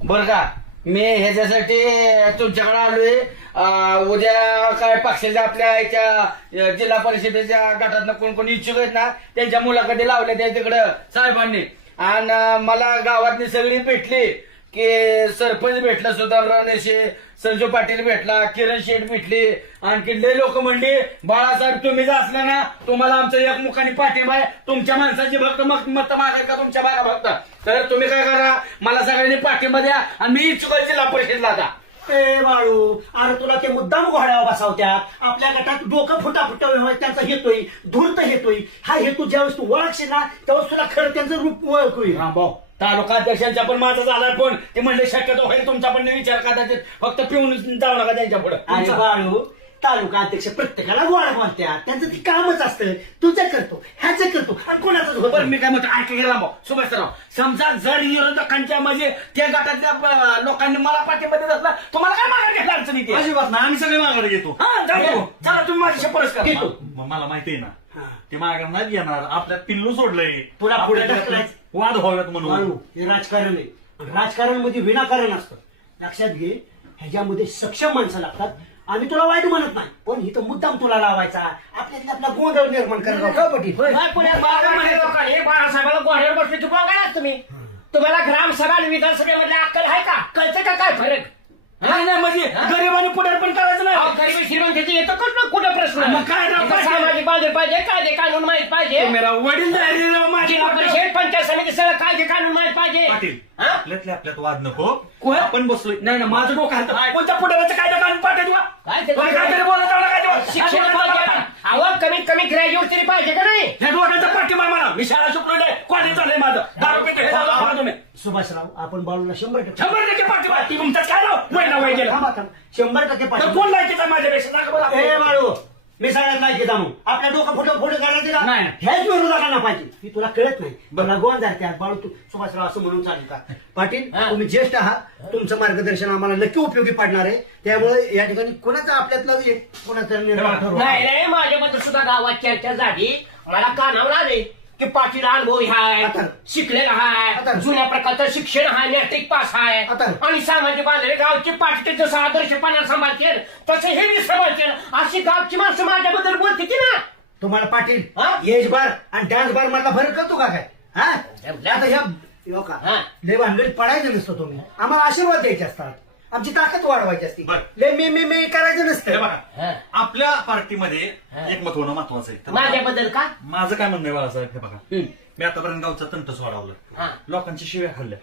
बर का मी ह्याच्यासाठी तुमच्याकडे आलोय उद्या काय पक्षाच्या आपल्या याच्या जिल्हा परिषदेच्या गटातनं कोण कोण इच्छुक आहेत ना त्यांच्या मुलाखती लावल्या त्या तिकडं साहेबांनी आणि मला गावातली सगळी भेटली की सरपंच भेटला सुधामराव नेशे संजू पाटील भेटला किरण शेठ भेटली आणखी लय लोक म्हणली बाळासाहेब तुम्ही जर असला ना तुम्हाला आमचं एक मुखाने पाठिंबा आहे तुमच्या माणसाची भक्त मत मागाल का तुमच्या बागा भक्त तर तुम्ही काय करा मला सगळ्यांनी पाठिंबा द्या आणि मी इच्छुक आहे जिल्हा परिषदला आता ए बाळू अरे तुला ते मुद्दाम घोड्यावर बसावत्यात आपल्या गटात डोकं फुटा त्यांचा हेतोय धूर्त हेतोय हा हेतू ज्यावेळेस तू ओळखशील ना त्यावेळेस तुला खरं त्यांचं रूप ओळख होईल रामभाऊ तालुका अध्यक्षांचा पण माझा झालाय फोन ते म्हणले शक्यतो होईल तुमचा पण विचार कदाचित फक्त पिऊन जाऊ नका त्यांच्या पुढे अरे बाळू तालुका अध्यक्ष प्रत्येकाला गोळा बोलत्या त्यांचं ते कामच असतं तुझं करतो ह्याचं करतो आणि कोणाचंच होत बरं मी काय म्हणतो ऐका गेला भाऊ सुभाषराव समजा जर विरोधकांच्या म्हणजे त्या गटातल्या लोकांनी मला पाठिंबा देत असला तुम्हाला काय माघार घ्यायला अडचण येते अजिबात नाही आम्ही सगळे माघार घेतो हा जाऊ चला तुम्ही माझी शिफारस करा घेतो. मला माहिती आहे ना ते माघार नाही घेणार आपल्यात पिल्लू सोडलंय तुला पुढे आपल्यात ढकलायचं. वाद व्हाव्यात म्हणून बाळू हे राजकारण आहे राजकारण म्हणजे विनाकारण असतं लक्षात घे ह्याच्यामध्ये सक्षम माणसं लागतात आम्ही तुला वाईट म्हणत नाही पण इथं मुद्दाम तुला लावायचा आपल्यातला आपला गोंधळ निर्माण करणार का पटी बाळासाहेबाला गोऱ्यावर बसले चुका काय तुम्ही तुम्हाला ग्रामसभा आणि विधानसभेमधल्या अक्कल आहे का कळते का काय फरक नाही नाही म्हणजे गरिबांनी पुढे पण करायचं नाही गरीब श्रीमंतीची येतो कुठं कुठं प्रश्न मग काय राव, इथं सामाजिक बांधील पाहिजे कायदे कानून माहित पाहिजे मेरा वडील जिल्हा परिषद पंचायत समिती सगळं कायदे कानून माहित पाहिजे पाटील हा? आपल्यातल्या आपल्यात वाद नको कोण? आपण बसलोय नाही ना माझं डोकं हलतं कोणत्या पुढे काय काढून पाठवू काय ते- काहीतरी बोलत काय शिक्षण पाहिजे अहो कमीत कमी ग्रॅज्युएट तरी पाहिजे का नाही ह्या दोघांचा पाठिंबा मला मी शाळा शिकलोय कॉलेज चाललंय माझं दारू पितो हे झालं आपण तुम्ही सुभाषराव आपण बाळूला 100% 100% पाठिंबा ती तुमच्यात काय राव वय ना वय गेलं थांबा, थांबा. 100% तर पाठिंबा. कोण लायकीचा माझ्यापेक्षा सांगा बरं ए आपल्याला. बाळू मी सगळ्यात नाही जाणू आपल्या डोकं फोटो करायचे का नाही. ह्याच विरोधाला पाहिजे ती तुला कळत नाही मला गोंध जाते बाळू तू सुभाषराव असं म्हणून चालेल का पाटील हा. तुम्ही ज्येष्ठ आहात तुमचं मार्गदर्शन आम्हाला नक्की उपयोगी पडणार आहे त्यामुळे या ठिकाणी कोणाचं आपल्यातलं एक कोणाचं निर्णय ठरवा. नाही नाही माझ्याबद्दल सुद्धा गावात चर्चा झाली मला कानावर आले की पाटील अनुभवी हाय आता. शिकलेला आता. हाय जुन्या प्रकारचं शिक्षण हाय नैतिक पास हाय आता. आणि सामाजिक बांधले गावची पाटील जसं आदर्शपणा सांभाळतील तसं हे मी सांभाळतील अशी गावची माणसं माझ्याबद्दल बोलते की ना तुम्हाला पाटील हा? एज बार आणि डान्स बार मधला फरक करतो का काय हा आता ह्या हो का हा. लय भानगडीत पडायचं नसतं तुम्ही आम्हाला आशीर्वाद द्यायचे असतात आमची ताकद वाढवायची असते बरं. लय मी करायचं हे नसतं बघा हा. आपल्या पार्टीमध्ये एकमत होणं महत्वाचं आहे तर माझ्याबद्दल का माझं काय म्हणणं आहे बाळासाहेब हे बघा हम्म. मी आतापर्यंत गावचा तंट हा. सोडवलं लोकांची शिव्या खाल्ल्या